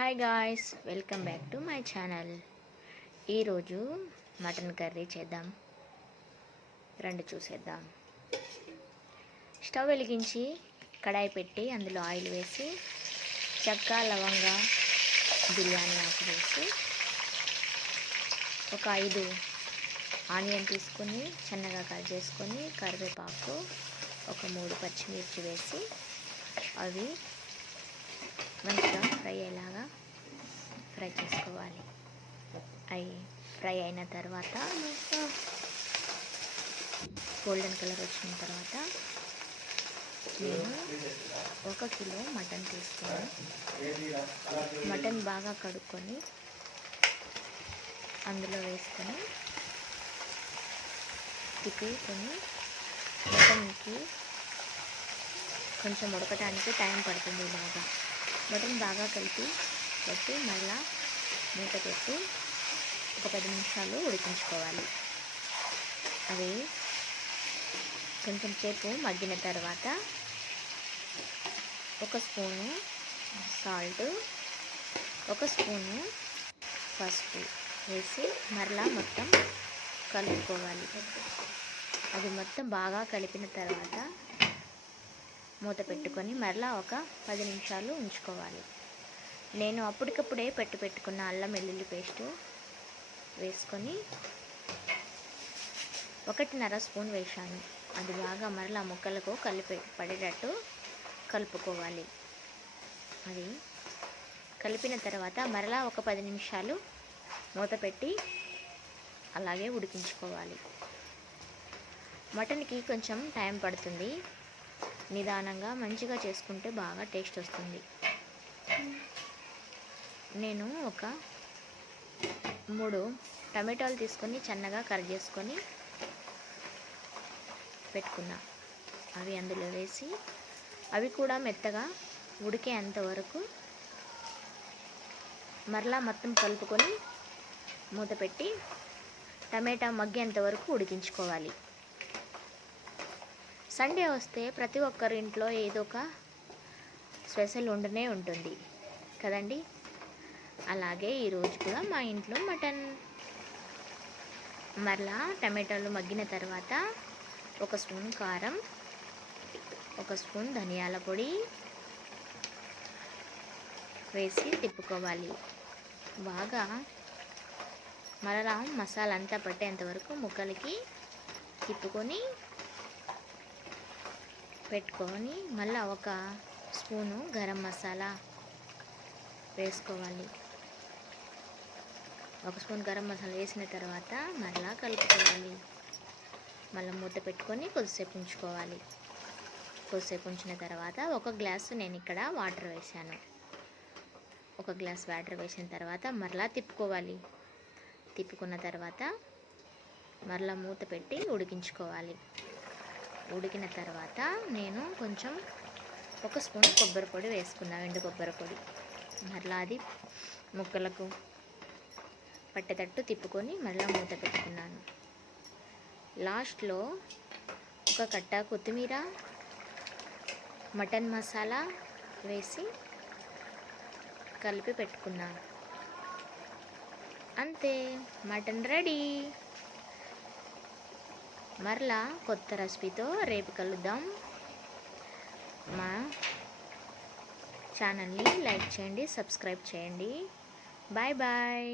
Hi guys, welcome back to my channel. ఈరోజు mutton curry చేద్దాం, రండి చూసేద్దాం. స్టవ్ వెలిగించి కడాయి పెట్టి అందులో ఆయిల్ వేసి చెక్క, లవంగ, బిర్యానీ ఆకు వేసి ఒక 5 ఆనియన్ తీసుకొని చిన్నగా కట్ చేసుకొని కరివేపాకు, ఒక 3 పచ్చిమిర్చి వేసి అవి మంచిగా ఫ్రై అయ్యేలాగా ఫ్రై చేసుకోవాలి. అవి ఫ్రై అయిన తర్వాత గోల్డెన్ కలర్ వచ్చిన తర్వాత నేను 1 కిలో మటన్ తీసుకొని మటన్ బాగా కడుక్కొని అందులో వేసుకొని తిప్పుకొని మటన్కి కొంచెం ఉడకటానికి టైం పడుతుంది. ఇలాగా మటన్ బాగా కలిపి పెట్టి మళ్ళా మూత పెట్టి ఒక 10 నిమిషాలు ఉడికించుకోవాలి. అవి కొంచెం సేపు మగ్గిన తర్వాత 1 స్పూను సాల్ట్, 1 స్పూను పసుపు వేసి మరలా మొత్తం కలుపుకోవాలి. అది మొత్తం బాగా కలిపిన తర్వాత మూత పెట్టుకొని మరలా ఒక 10 నిమిషాలు ఉంచుకోవాలి. నేను అప్పటికప్పుడే పెట్టుకున్న అల్లం వెల్లుల్లి పేస్టు వేసుకొని 1.5 స్పూన్ వేసాను. అది బాగా మరలా ముక్కలకు పడేటట్టు కలుపుకోవాలి. అది కలిపిన తర్వాత మరలా ఒక 10 నిమిషాలు మూత పెట్టి అలాగే ఉడికించుకోవాలి. మటన్కి కొంచెం టైం పడుతుంది. నిదానంగా మంచిగా చేసుకుంటే బాగా టేస్ట్ వస్తుంది. నేను ఒక 3 టమాటాలు తీసుకొని చిన్నగా కట్ చేసుకొని పెట్టుకున్నా. అవి అందులో వేసి అవి కూడా మెత్తగా ఉడికేంత వరకు మరలా మొత్తం కలుపుకొని మూత పెట్టి టమాటా మగ్గేంత వరకు ఉడికించుకోవాలి. సండే వస్తే ప్రతి ఒక్కరి ఇంట్లో ఏదో ఒక స్పెషల్ ఉండనే ఉంటుంది కదండి. అలాగే ఈరోజు కూడా మా ఇంట్లో మటన్. మరలా టమాటాలు మగ్గిన తర్వాత 1 స్పూన్ కారం, 1 స్పూన్ ధనియాల పొడి వేసి తిప్పుకోవాలి. బాగా మరలా మసాలా అంతా పట్టేంత వరకు ముక్కలకి తిప్పుకొని పెట్టుకొని మళ్ళీ 1 స్పూను గరం మసాలా వేసుకోవాలి. 1 స్పూన్ గరం మసాలా వేసిన తర్వాత మరలా కలుపుకోవాలి. మళ్ళీ మూత పెట్టుకొని కొద్దిసేపు ఉంచుకోవాలి. కొద్దిసేపు ఉంచిన తర్వాత 1 గ్లాసు నేను ఇక్కడ వాటర్ వేసాను. 1 గ్లాస్ వాటర్ వేసిన తర్వాత మరలా తిప్పుకోవాలి. తిప్పుకున్న తర్వాత మరలా మూత పెట్టి ఉడికించుకోవాలి. ఉడికిన తర్వాత నేను కొంచెం 1 స్పూన్ కొబ్బరి పొడి వేసుకున్నాను, ఎండు కొబ్బరి పొడి. మరలా అది ముక్కలకు పట్టేటట్టు తిప్పుకొని మరలా మూత పెట్టుకున్నాను. లాస్ట్లో 1 కట్ట కొత్తిమీర, మటన్ మసాలా వేసి కలిపి పెట్టుకున్నాను. అంతే, మటన్ రెడీ. మరలా కొత్త రెసిపీతో రేపు కలుద్దాం. మా ఛానల్ని లైక్ చేయండి, సబ్స్క్రైబ్ చేయండి. Bye bye.